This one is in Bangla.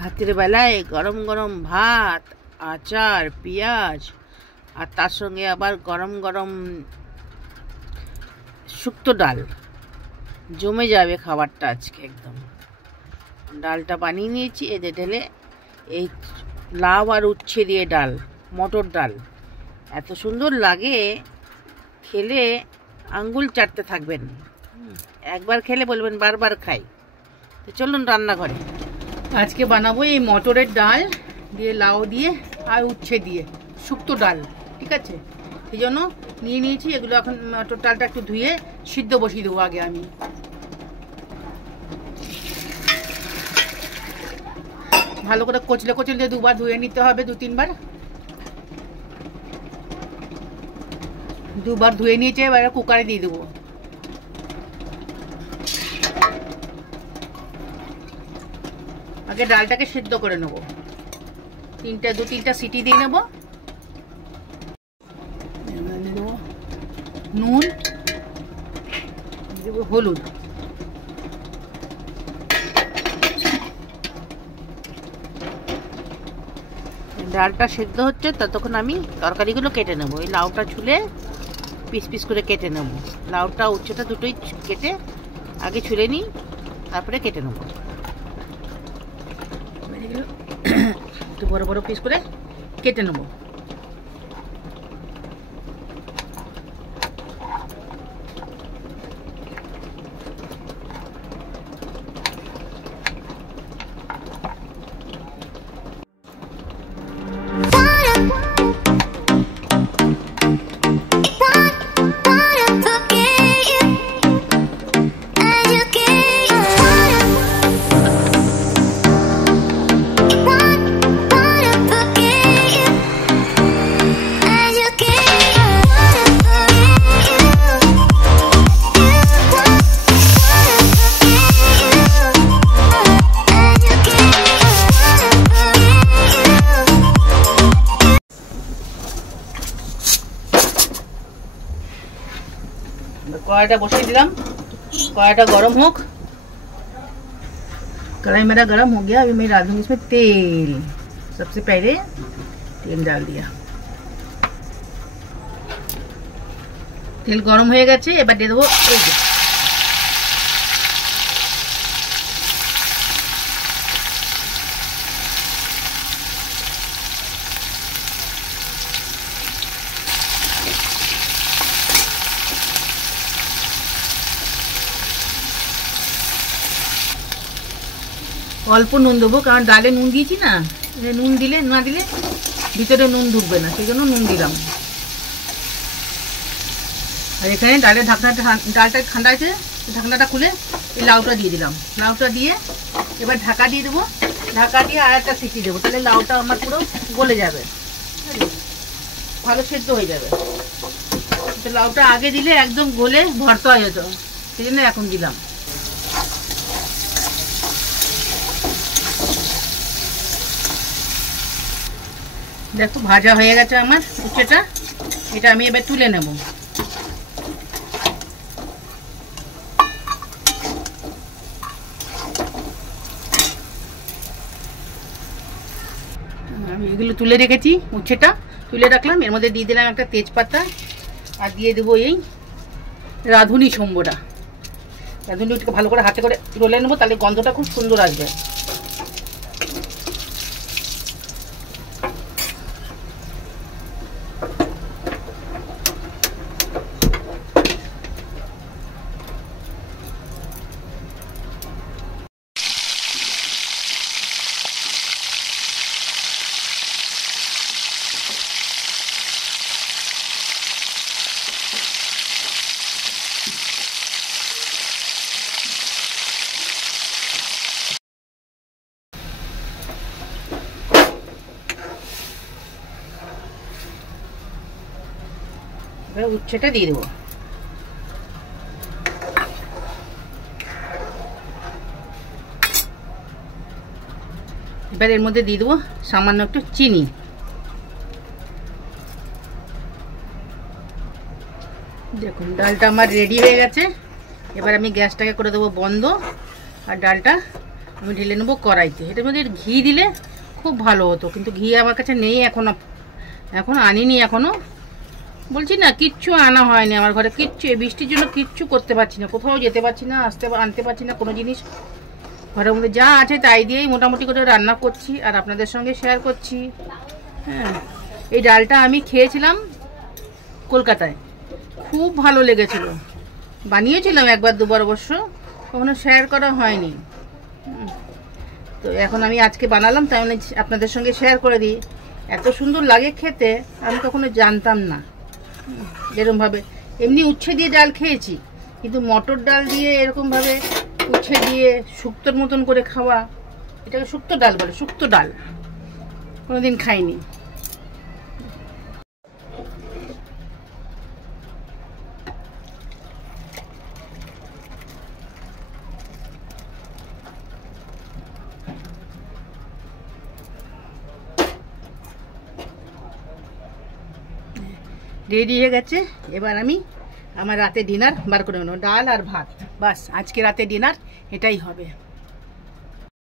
রাতের বেলায় গরম গরম ভাত, আচার, পেঁয়াজ, আর তার সঙ্গে আবার গরম গরম শুক্তো ডাল, জমে যাবে খাবারটা আজকে একদম। ডালটা বানিয়ে নিয়েছি, এদের ঢেলে এই লাউ আর উচ্ছে দিয়ে ডাল, মটর ডাল, এত সুন্দর লাগে খেলে, আঙ্গুল চাটতে থাকবেন। একবার খেলে বলবেন বারবার খাই। তো চলুন রান্নাঘরে। আজকে বানাবো এই মটরের ডাল দিয়ে, লাউ দিয়ে আর উচ্ছে দিয়ে শুক্তো ডাল, ঠিক আছে? সেই জন্য নিয়ে নিয়েছি এগুলো। এখন মটর ডালটা একটু ধুয়ে সিদ্ধ বসিয়ে দেবো আগে আমি। ভালো করে কচলে কচলে দুবার ধুয়ে নিতে হবে, 2-3 বার। দুবার ধুয়ে নিয়েছে, এবার কুকারে দিয়ে দেবো। আগে ডালটাকে সিদ্ধ করে নেবো, 2-3টা সিটি দিয়ে নেবো। দেবো নুন, দেবো হলুদ, ডালটা সিদ্ধ হচ্ছে ততক্ষণ আমি তরকারিগুলো কেটে নেবো। এই লাউটা ছুলে পিস পিস করে কেটে নেবো। লাউটা উচ্ছেটা দুটোই কেটে আগে ছুলে নিই, তারপরে কেটে নেবো। একটু বড় বড় পিস করে কেটে নেবো। कढ़ाईटा बसिए दिलाम, कढ़ाईटा गरम होक। कढ़ाई मेरा गरम हो गया। अभी मैं डाल दूंगी इसमें तेल। सबसे पहले तेल डाल दिया, तेल गरम हो गए। एबार दे देबो অল্প নুন দেবো, কারণ ডালে নুন দিয়েছি না। নুন দিলে না দিলে ভিতরে নুন ঢুকবে না, সেই জন্য নুন দিলাম। আর এখানে ডালের ঢাকনাটা, ডালটা ঠান্ডা আছে, ঢাকনাটা খুলে এই লাউটা দিয়ে দিলাম। লাউটা দিয়ে এবার ঢাকা দিয়ে দেবো। ঢাকা দিয়ে আর একটা সিটি দেবো, তাহলে লাউটা আমার পুরো গলে যাবে, ভালো সেদ্ধ হয়ে যাবে। তো লাউটা আগে দিলে একদম গলে ভর্তা হয়ে যেত, সেই জন্য এখন দিলাম। দেখো ভাজা হয়ে গেছে আমার উচ্ছেটা। এটা আমি এবার তুলে নেব। আমি এগুলো তুলে রেখেছি, উচ্ছেটা তুলে রাখলাম। এর মধ্যে দিয়ে দিলাম একটা তেজপাতা, আর দিয়ে দেবো এই রাঁধুনি সম্বরা। রাঁধুনিটাকে ভালো করে হাতে করে রোলে নেবো, তাহলে গন্ধটা খুব সুন্দর আসবে। উচ্ছেটা দিয়ে দেবো। এবার এর মধ্যে দিয়ে দেবো সামান্য একটু চিনি। দেখুন ডালটা আমার রেডি হয়ে গেছে। এবার আমি গ্যাসটাকে করে দেবো বন্ধ, আর ডালটা আমি ঢেলে নেবো কড়াইতে। এটার মধ্যে ঘি দিলে খুব ভালো হতো, কিন্তু ঘি আমার কাছে নেই এখন আনিনি এখনও। বলছি না, কিচ্ছু আনা হয়নি আমার ঘরে, কিচ্ছু। এই বৃষ্টির জন্য কিচ্ছু করতে পারছি না, কোথাও যেতে পারছি না, আনতে পারছি না কোনো জিনিস। ঘরের মধ্যে যা আছে তাই দিয়েই মোটামুটি করে রান্না করছি আর আপনাদের সঙ্গে শেয়ার করছি। হ্যাঁ, এই ডালটা আমি খেয়েছিলাম কলকাতায়, খুব ভালো লেগেছিল। বানিয়েছিলাম একবার দুবার, অবশ্য কখনো শেয়ার করা হয়নি। তো এখন আমি আজকে বানালাম, তাই আপনাদের সঙ্গে শেয়ার করে দিই। এত সুন্দর লাগে খেতে, আমি কখনো জানতাম না। এরকমভাবে এমনি উচ্ছে দিয়ে ডাল খেয়েছি, কিন্তু মটর ডাল দিয়ে এরকমভাবে উচ্ছে দিয়ে শুক্তোর মতন করে খাওয়া, এটাকে শুক্তো ডাল বলে, শুক্তো ডাল কোনোদিন খাইনি। রেডি হয়ে গেছে। এবার আমি আমার রাতে ডিনার বার করে নেব, ডাল আর ভাত। বাস, আজকে রাতে ডিনার এটাই হবে।